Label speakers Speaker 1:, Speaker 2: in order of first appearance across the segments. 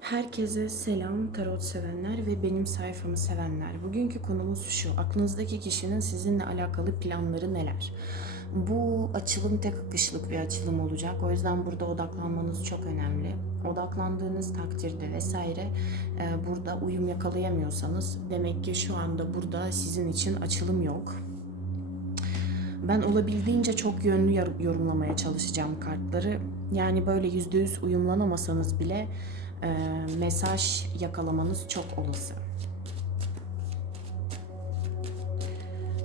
Speaker 1: Herkese selam tarot sevenler ve benim sayfamı sevenler. Bugünkü konumuz şu. Aklınızdaki kişinin sizinle alakalı planları neler? Bu açılım tek akışlık bir açılım olacak. O yüzden burada odaklanmanız çok önemli. Odaklandığınız takdirde vesaire e, burada uyum yakalayamıyorsanız demek ki şu anda burada sizin için açılım yok. Ben olabildiğince çok yönlü yorumlamaya çalışacağım kartları. Yani böyle yüzde yüz uyumlanamasanız bile mesaj yakalamanız çok olası.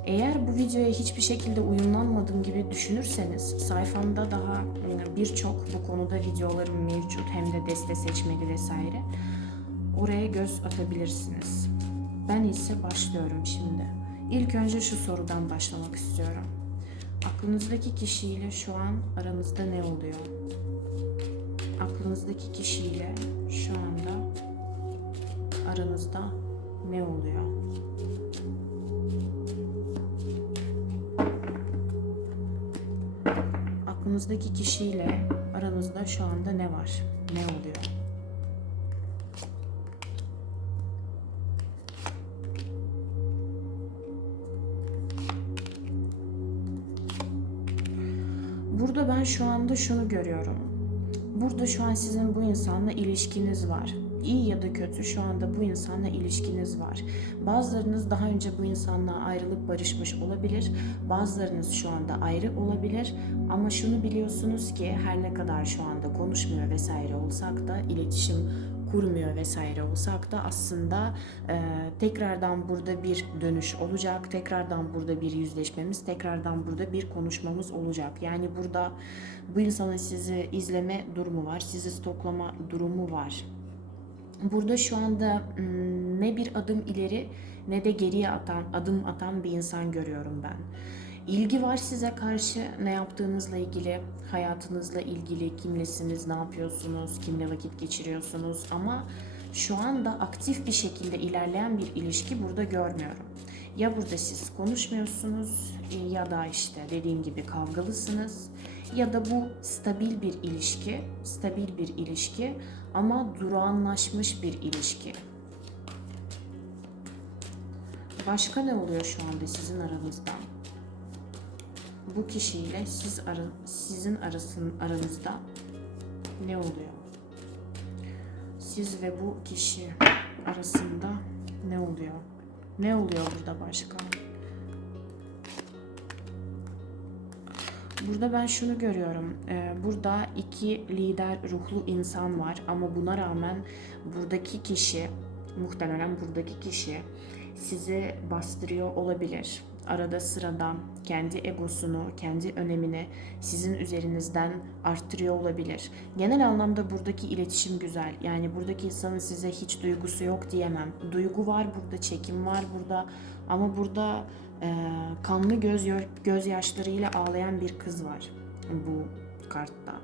Speaker 1: Eğer bu videoya hiçbir şekilde uyumlanmadım gibi düşünürseniz sayfamda daha e, birçok bu konuda videolarım mevcut hem de deste seçmeli vesaire. Oraya göz atabilirsiniz. Ben ise başlıyorum şimdi. İlk önce şu sorudan başlamak istiyorum. Aklınızdaki kişiyle şu an aranızda ne oluyor? Aklınızdaki kişiyle şu anda aranızda ne oluyor? Aklınızdaki kişiyle aranızda şu anda ne var? Ne oluyor? Burada ben şu anda şunu görüyorum. Burada şu an sizin bu insanla ilişkiniz var. İyi ya da kötü şu anda bu insanla ilişkiniz var. Bazılarınız daha önce bu insanla ayrılıp barışmış olabilir. Bazılarınız şu anda ayrı olabilir. Ama şunu biliyorsunuz ki her ne kadar şu anda konuşmuyor vesaire olsak da iletişim kurmuyor vesaire olsak da aslında e, tekrardan burada bir dönüş olacak. Tekrardan burada bir yüzleşmemiz, tekrardan burada bir konuşmamız olacak. Yani burada bu insanın sizi izleme durumu var, sizi stoklama durumu var. Burada şu anda mm, ne bir adım ileri ne de geriye atan, adım atan bir insan görüyorum ben. İlgi var size karşı ne yaptığınızla ilgili, hayatınızla ilgili, kimlesiniz, ne yapıyorsunuz, kimle vakit geçiriyorsunuz ama şu anda aktif bir şekilde ilerleyen bir ilişki burada görmüyorum. Ya burada siz konuşmuyorsunuz ya da işte dediğim gibi kavgalısınız ya da bu stabil bir ilişki, stabil bir ilişki ama durağanlaşmış bir ilişki. Başka ne oluyor şu anda sizin aranızda? Bu kişiyle siz ara, sizin arasın aranızda ne oluyor? Siz ve bu kişi arasında ne oluyor? Ne oluyor burada başka? Burada ben şunu görüyorum. Ee, burada iki lider ruhlu insan var ama buna rağmen buradaki kişi, muhtemelen buradaki kişi sizi bastırıyor olabilir. Arada sırada kendi egosunu, kendi önemini sizin üzerinizden arttırıyor olabilir. Genel anlamda buradaki iletişim güzel. Yani buradaki insanın size hiç duygusu yok diyemem. Duygu var burada, çekim var burada ama burada e, kanlı göz gözyaşlarıyla ağlayan bir kız var bu kartta.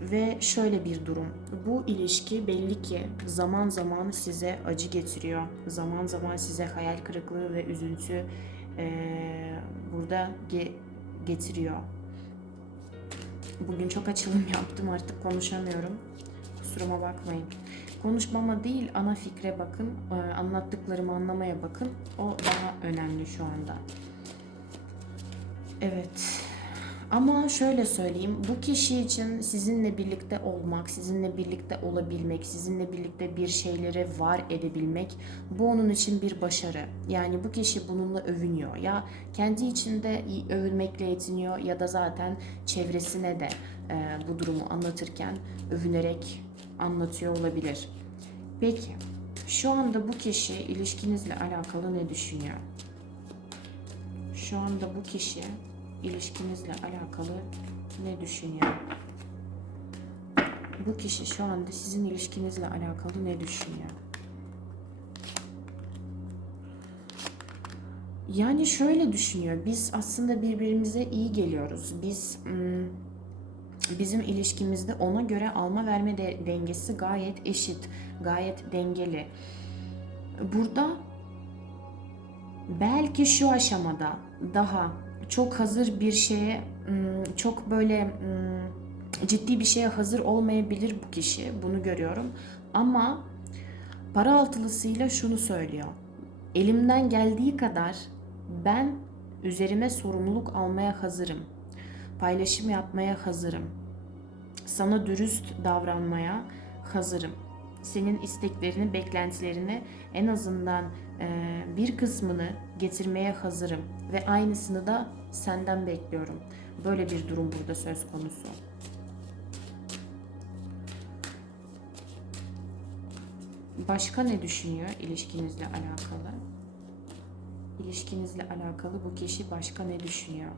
Speaker 1: Ve şöyle bir durum. Bu ilişki belli ki zaman zaman size acı getiriyor. Zaman zaman size hayal kırıklığı ve üzüntü e, burada ge- getiriyor. Bugün çok açılım yaptım artık konuşamıyorum. Kusuruma bakmayın. Konuşmama değil ana fikre bakın. e, Anlattıklarımı anlamaya bakın. O daha önemli şu anda. Evet. Ama şöyle söyleyeyim, bu kişi için sizinle birlikte olmak, sizinle birlikte olabilmek, sizinle birlikte bir şeyleri var edebilmek, bu onun için bir başarı. Yani bu kişi bununla övünüyor. Ya kendi içinde övünmekle yetiniyor ya da zaten çevresine de e, bu durumu anlatırken övünerek anlatıyor olabilir. Peki, şu anda bu kişi ilişkinizle alakalı ne düşünüyor? Şu anda bu kişi ilişkinizle alakalı ne düşünüyor? Bu kişi şu anda sizin ilişkinizle alakalı ne düşünüyor? Yani şöyle düşünüyor. Biz aslında birbirimize iyi geliyoruz. Biz bizim ilişkimizde ona göre alma verme de dengesi gayet eşit, gayet dengeli. Burada belki şu aşamada daha çok hazır bir şeye, çok böyle ciddi bir şeye hazır olmayabilir bu kişi. Bunu görüyorum. Ama para altılısıyla şunu söylüyor. Elimden geldiği kadar ben üzerime sorumluluk almaya hazırım. Paylaşım yapmaya hazırım. Sana dürüst davranmaya hazırım. Senin isteklerini, beklentilerini en azından bir kısmını getirmeye hazırım ve aynısını da senden bekliyorum. Böyle bir durum burada söz konusu. Başka ne düşünüyor ilişkinizle alakalı? İlişkinizle alakalı bu kişi başka ne düşünüyor?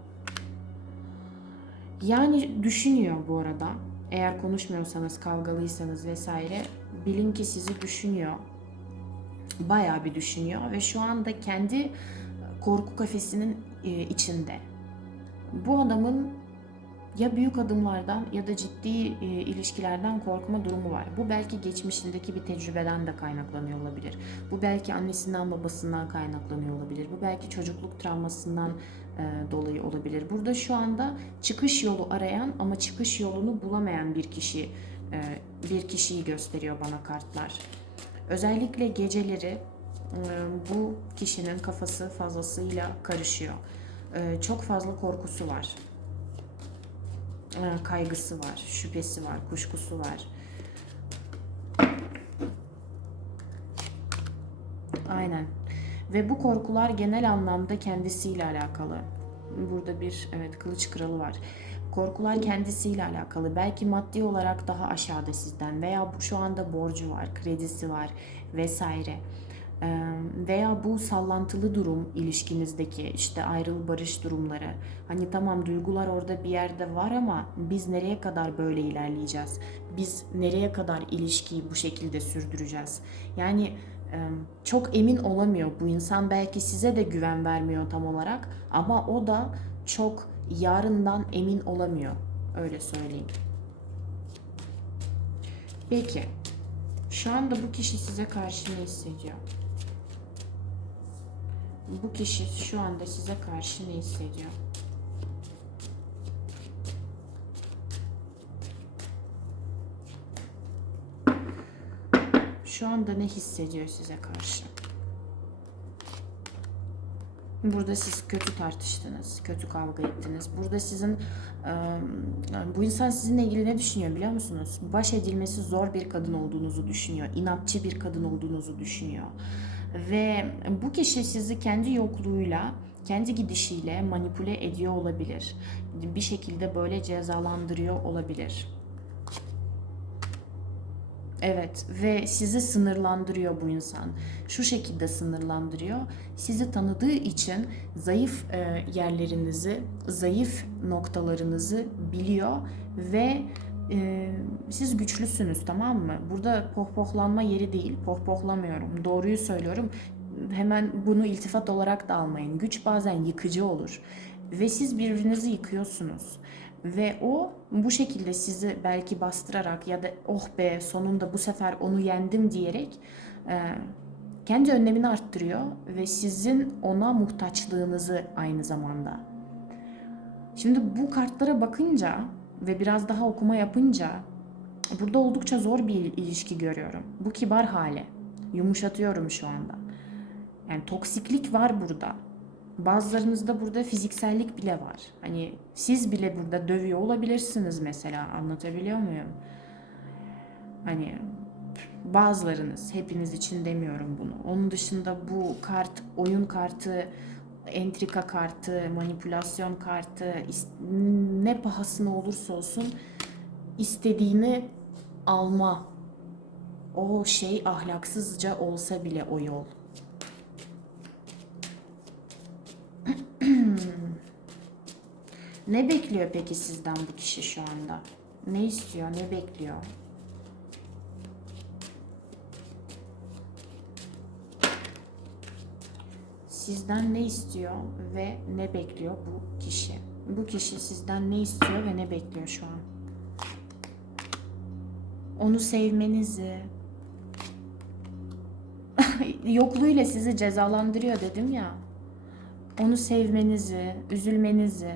Speaker 1: Yani düşünüyor bu arada. Eğer konuşmuyorsanız, kavgalıysanız vesaire bilin ki sizi düşünüyor. Bayağı bir düşünüyor ve şu anda kendi korku kafesinin e, içinde. Bu adamın ya büyük adımlardan ya da ciddi e, ilişkilerden korkma durumu var. Bu belki geçmişindeki bir tecrübeden de kaynaklanıyor olabilir. Bu belki annesinden babasından kaynaklanıyor olabilir. Bu belki çocukluk travmasından e, dolayı olabilir. Burada şu anda çıkış yolu arayan ama çıkış yolunu bulamayan bir kişi bir kişiyi gösteriyor bana kartlar. Özellikle geceleri bu kişinin kafası fazlasıyla karışıyor. E, çok fazla korkusu var e, kaygısı var, şüphesi var, kuşkusu var. Aynen. Ve bu korkular genel anlamda kendisiyle alakalı. Burada bir evet kılıç kralı var. Korkular kendisiyle alakalı. Belki maddi olarak daha aşağıda sizden veya şu anda borcu var, kredisi var vesaire. Veya bu sallantılı durum ilişkinizdeki işte ayrıl barış durumları. Hani tamam duygular orada bir yerde var ama biz nereye kadar böyle ilerleyeceğiz? Biz nereye kadar ilişkiyi bu şekilde sürdüreceğiz? Yani çok emin olamıyor bu insan belki size de güven vermiyor tam olarak ama o da çok yarından emin olamıyor. Öyle söyleyeyim. Peki. Şu anda bu kişi size karşı ne hissediyor? Bu kişi şu anda size karşı ne hissediyor? Şu anda ne hissediyor size karşı? Burada siz kötü tartıştınız, kötü kavga ettiniz. Burada sizin, bu insan sizinle ilgili ne düşünüyor biliyor musunuz? Baş edilmesi zor bir kadın olduğunuzu düşünüyor, inatçı bir kadın olduğunuzu düşünüyor. Ve bu kişi sizi kendi yokluğuyla, kendi gidişiyle manipüle ediyor olabilir. Bir şekilde böyle cezalandırıyor olabilir. Evet ve sizi sınırlandırıyor bu insan. Şu şekilde sınırlandırıyor. Sizi tanıdığı için zayıf e, yerlerinizi, zayıf noktalarınızı biliyor ve e, siz güçlüsünüz tamam mı? Burada pohpohlanma yeri değil. Pohpohlamıyorum. Doğruyu söylüyorum. Hemen bunu iltifat olarak da almayın. Güç bazen yıkıcı olur. Ve siz birbirinizi yıkıyorsunuz. Ve o bu şekilde sizi belki bastırarak ya da oh be sonunda bu sefer onu yendim diyerek e, kendi önlemini arttırıyor ve sizin ona muhtaçlığınızı aynı zamanda. Şimdi bu kartlara bakınca ve biraz daha okuma yapınca burada oldukça zor bir ilişki görüyorum. Bu kibar hale. Yumuşatıyorum şu anda. Yani toksiklik var burada. Bazılarınızda burada fiziksellik bile var. Hani siz bile burada dövüyor olabilirsiniz mesela. Anlatabiliyor muyum? Hani bazılarınız, hepiniz için demiyorum bunu. Onun dışında bu kart, oyun kartı, entrika kartı, manipülasyon kartı, ne pahasına olursa olsun istediğini alma. O şey ahlaksızca olsa bile o yol. Ne bekliyor peki sizden bu kişi şu anda? Ne istiyor, ne bekliyor? Sizden ne istiyor ve ne bekliyor bu kişi? Bu kişi sizden ne istiyor ve ne bekliyor şu an? Onu sevmenizi, yokluğuyla sizi cezalandırıyor dedim ya. Onu sevmenizi, üzülmenizi,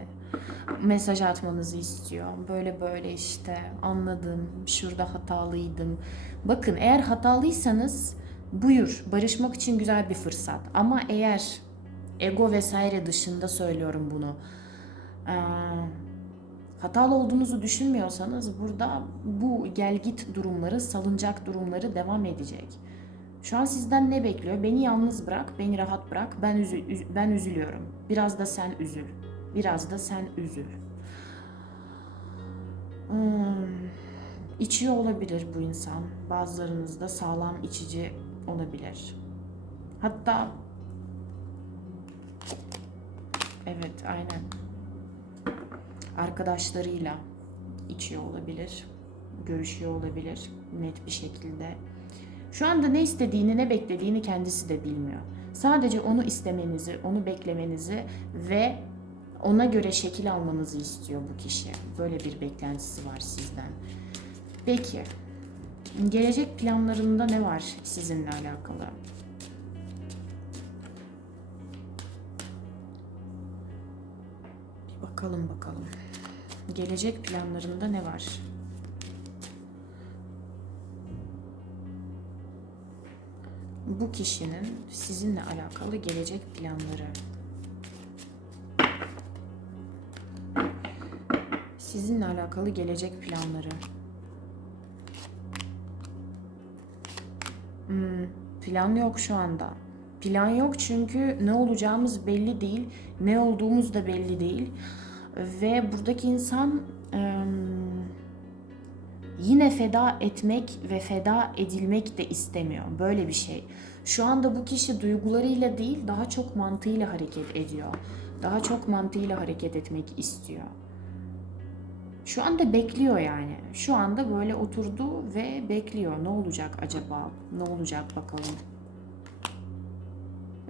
Speaker 1: Mesaj atmanızı istiyor. Böyle böyle işte anladım, şurada hatalıydım. Bakın eğer hatalıysanız buyur barışmak için güzel bir fırsat. Ama eğer ego vesaire dışında söylüyorum bunu. Hatalı olduğunuzu düşünmüyorsanız burada bu gel git durumları, salınacak durumları devam edecek. Şu an sizden ne bekliyor? Beni yalnız bırak, beni rahat bırak. Ben üzü- üz- ben üzülüyorum. Biraz da sen üzül. Biraz da sen üzül. Hmm, içiyor olabilir bu insan. Bazılarınız da sağlam içici olabilir. Hatta evet aynen arkadaşlarıyla içiyor olabilir, görüşüyor olabilir net bir şekilde. Şu anda ne istediğini, ne beklediğini kendisi de bilmiyor. Sadece onu istemenizi, onu beklemenizi ve ona göre şekil almanızı istiyor bu kişi. Böyle bir beklentisi var sizden. Peki, gelecek planlarında ne var sizinle alakalı? Bir bakalım bakalım. Gelecek planlarında ne var? Bu kişinin sizinle alakalı gelecek planları. Sizinle alakalı gelecek planları. Plan yok şu anda. Plan yok çünkü ne olacağımız belli değil, ne olduğumuz da belli değil. Ve buradaki insan yine feda etmek ve feda edilmek de istemiyor. Böyle bir şey. Şu anda bu kişi duygularıyla değil, daha çok mantığıyla hareket ediyor. Daha çok mantığıyla hareket etmek istiyor. Şu anda bekliyor yani. Şu anda böyle oturdu ve bekliyor. Ne olacak acaba? Ne olacak bakalım.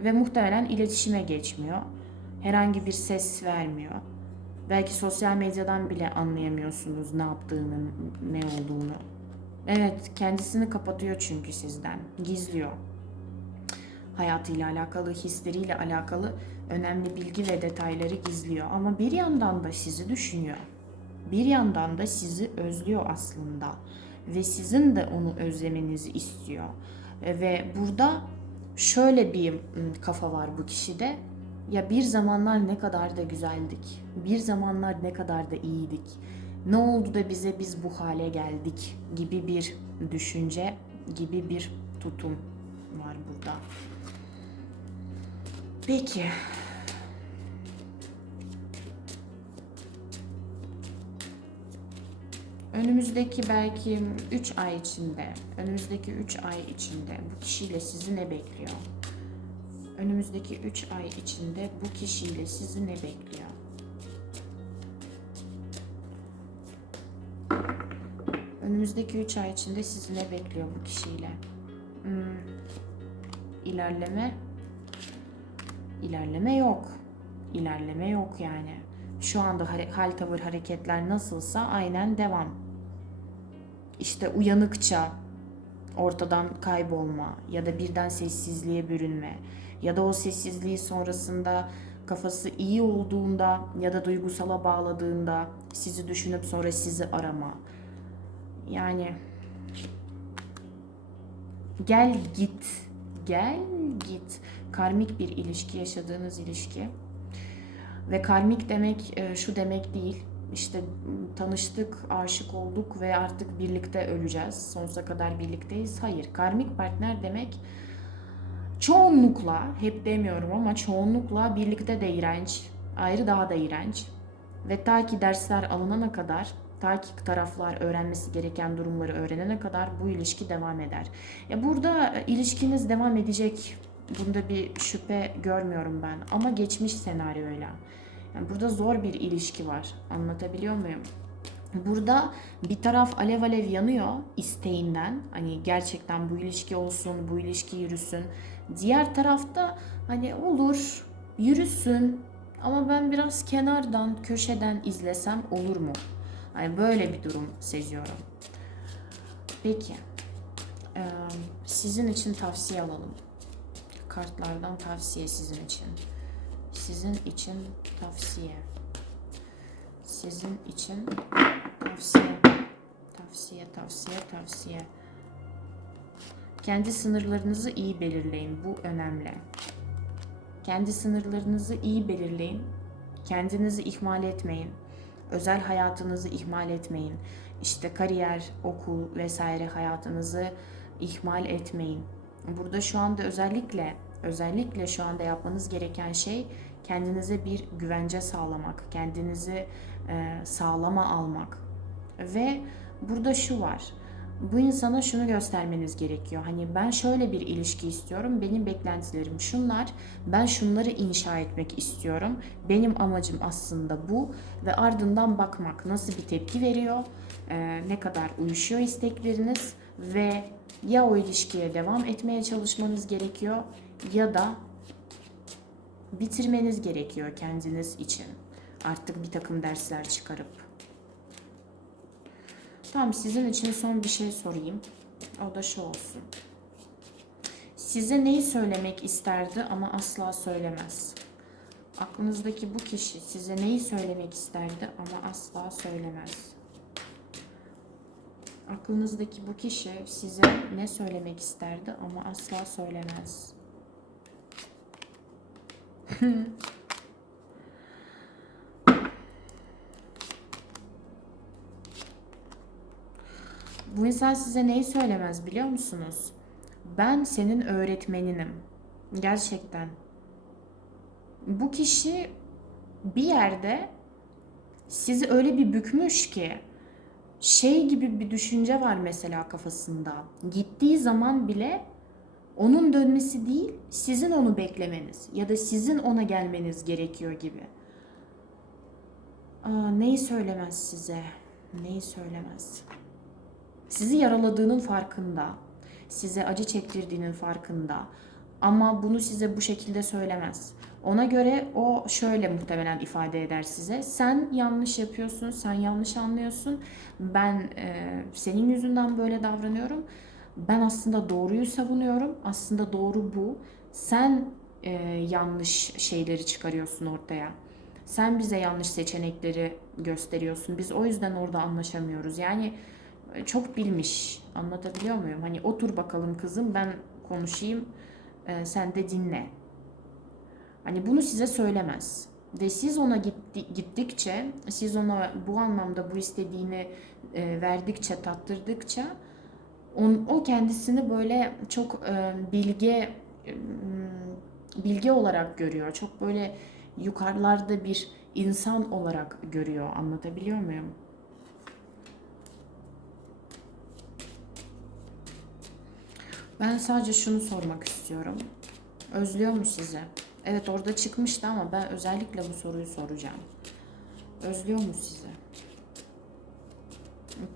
Speaker 1: Ve muhtemelen iletişime geçmiyor. Herhangi bir ses vermiyor. Belki sosyal medyadan bile anlayamıyorsunuz ne yaptığını, ne olduğunu. Evet, kendisini kapatıyor çünkü sizden. Gizliyor. Hayatıyla alakalı, hisleriyle alakalı önemli bilgi ve detayları gizliyor. Ama bir yandan da sizi düşünüyor. Bir yandan da sizi özlüyor aslında. Ve sizin de onu özlemenizi istiyor. E, Ve burada şöyle bir kafa var bu kişide. Ya bir zamanlar ne kadar da güzeldik. Bir zamanlar ne kadar da iyiydik. Ne oldu da bize biz bu hale geldik gibi bir düşünce, gibi bir tutum var burada. Peki. Önümüzdeki belki 3 ay içinde, önümüzdeki 3 ay içinde bu kişiyle sizi ne bekliyor? Önümüzdeki 3 ay içinde bu kişiyle sizi ne bekliyor? Önümüzdeki 3 ay içinde sizi ne bekliyor bu kişiyle? Hmm. İlerleme? İlerleme yok. İlerleme yok yani. Şu anda hal tavır hareketler nasılsa aynen devam. İşte uyanıkça ortadan kaybolma ya da birden sessizliğe bürünme ya da o sessizliği sonrasında kafası iyi olduğunda ya da duygusala bağladığında sizi düşünüp sonra sizi arama. Yani gel git, gel git. Karmik bir ilişki yaşadığınız ilişki. Ve karmik demek e, şu demek değil. İşte m, tanıştık, aşık olduk ve artık birlikte öleceğiz. Sonsuza kadar birlikteyiz. Hayır. Karmik partner demek çoğunlukla, hep demiyorum ama çoğunlukla birlikte de iğrenç, ayrı daha da iğrenç. Ve ta ki dersler alınana kadar, ta ki taraflar öğrenmesi gereken durumları öğrenene kadar bu ilişki devam eder. Ya burada e, ilişkiniz devam edecek. Bunda bir şüphe görmüyorum ben. Ama geçmiş senaryoyla. Yani burada zor bir ilişki var. Anlatabiliyor muyum? Burada bir taraf alev alev yanıyor isteğinden. Hani gerçekten bu ilişki olsun, bu ilişki yürüsün. Diğer tarafta hani olur, yürüsün ama ben biraz kenardan, köşeden izlesem olur mu? Hani böyle bir durum seziyorum. Peki. Ee, sizin için tavsiye alalım. Kartlardan tavsiye sizin için. Sizin için tavsiye. sizin için tavsiye, tavsiye, tavsiye, tavsiye. Kendi sınırlarınızı iyi belirleyin. Bu önemli. Kendi sınırlarınızı iyi belirleyin. Kendinizi ihmal etmeyin. Özel hayatınızı ihmal etmeyin. İşte kariyer, okul vesaire hayatınızı ihmal etmeyin. Burada şu anda özellikle özellikle şu anda yapmanız gereken şey kendinize bir güvence sağlamak, kendinizi e, sağlama almak. Ve burada şu var. Bu insana şunu göstermeniz gerekiyor. Hani ben şöyle bir ilişki istiyorum. Benim beklentilerim şunlar. Ben şunları inşa etmek istiyorum. Benim amacım aslında bu ve ardından bakmak nasıl bir tepki veriyor, e, ne kadar uyuşuyor istekleriniz ve ya o ilişkiye devam etmeye çalışmanız gerekiyor ya da bitirmeniz gerekiyor kendiniz için. Artık bir takım dersler çıkarıp. Tamam sizin için son bir şey sorayım. O da şu olsun. Size neyi söylemek isterdi ama asla söylemez? Aklınızdaki bu kişi size neyi söylemek isterdi ama asla söylemez? Aklınızdaki bu kişi size ne söylemek isterdi ama asla söylemez? Bu insan size neyi söylemez biliyor musunuz? Ben senin öğretmeninim. Gerçekten. Bu kişi bir yerde sizi öyle bir bükmüş ki şey gibi bir düşünce var mesela kafasında. Gittiği zaman bile onun dönmesi değil, sizin onu beklemeniz ya da sizin ona gelmeniz gerekiyor gibi. Aa, neyi söylemez size? Neyi söylemez? Sizi yaraladığının farkında, size acı çektirdiğinin farkında. Ama bunu size bu şekilde söylemez. Ona göre o şöyle muhtemelen ifade eder size. Sen yanlış yapıyorsun, sen yanlış anlıyorsun. Ben e, senin yüzünden böyle davranıyorum. Ben aslında doğruyu savunuyorum. Aslında doğru bu. Sen e, yanlış şeyleri çıkarıyorsun ortaya. Sen bize yanlış seçenekleri gösteriyorsun. Biz o yüzden orada anlaşamıyoruz. Yani e, çok bilmiş. Anlatabiliyor muyum? Hani otur bakalım kızım ben konuşayım. E, sen de dinle. Hani bunu size söylemez. Ve siz ona gitti, gittikçe, siz ona bu anlamda bu istediğini e, verdikçe, tattırdıkça on, o kendisini böyle çok e, bilge e, bilge olarak görüyor. Çok böyle yukarılarda bir insan olarak görüyor. Anlatabiliyor muyum? Ben sadece şunu sormak istiyorum. Özlüyor mu sizi? Evet orada çıkmıştı ama ben özellikle bu soruyu soracağım. Özlüyor mu sizi?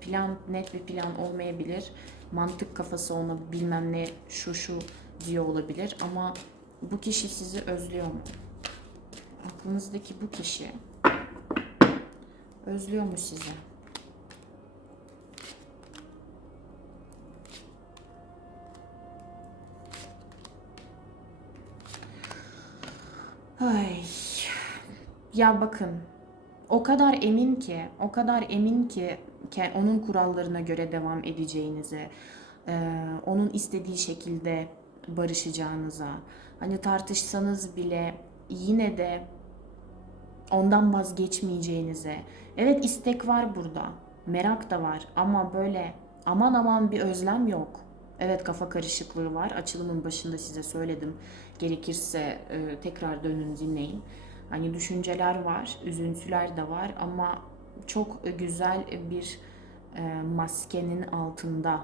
Speaker 1: Plan net bir plan olmayabilir. Mantık kafası ona bilmem ne şu şu diyor olabilir ama bu kişi sizi özlüyor mu? Aklınızdaki bu kişi özlüyor mu sizi? Ay. Ya bakın. O kadar emin ki, o kadar emin ki, onun kurallarına göre devam edeceğinize, e, onun istediği şekilde barışacağınıza. Hani tartışsanız bile yine de ondan vazgeçmeyeceğinize. Evet istek var burada. Merak da var ama böyle aman aman bir özlem yok. Evet kafa karışıklığı var. Açılımın başında size söyledim. Gerekirse tekrar dönün dinleyin. Hani düşünceler var, üzüntüler de var ama çok güzel bir e, maskenin altında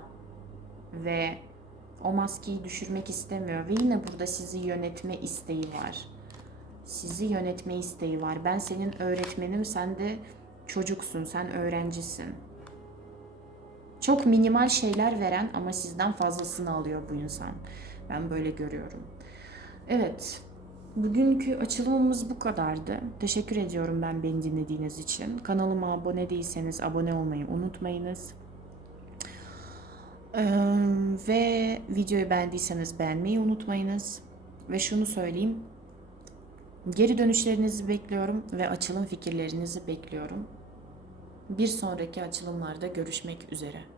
Speaker 1: ve o maskeyi düşürmek istemiyor ve yine burada sizi yönetme isteği var. Sizi yönetme isteği var. Ben senin öğretmenim, sen de çocuksun, sen öğrencisin. Çok minimal şeyler veren ama sizden fazlasını alıyor bu insan. Ben böyle görüyorum. Evet, bugünkü açılımımız bu kadardı. Teşekkür ediyorum ben beni dinlediğiniz için. Kanalıma abone değilseniz abone olmayı unutmayınız. Ee, ve videoyu beğendiyseniz beğenmeyi unutmayınız. Ve şunu söyleyeyim. Geri dönüşlerinizi bekliyorum ve açılım fikirlerinizi bekliyorum. Bir sonraki açılımlarda görüşmek üzere.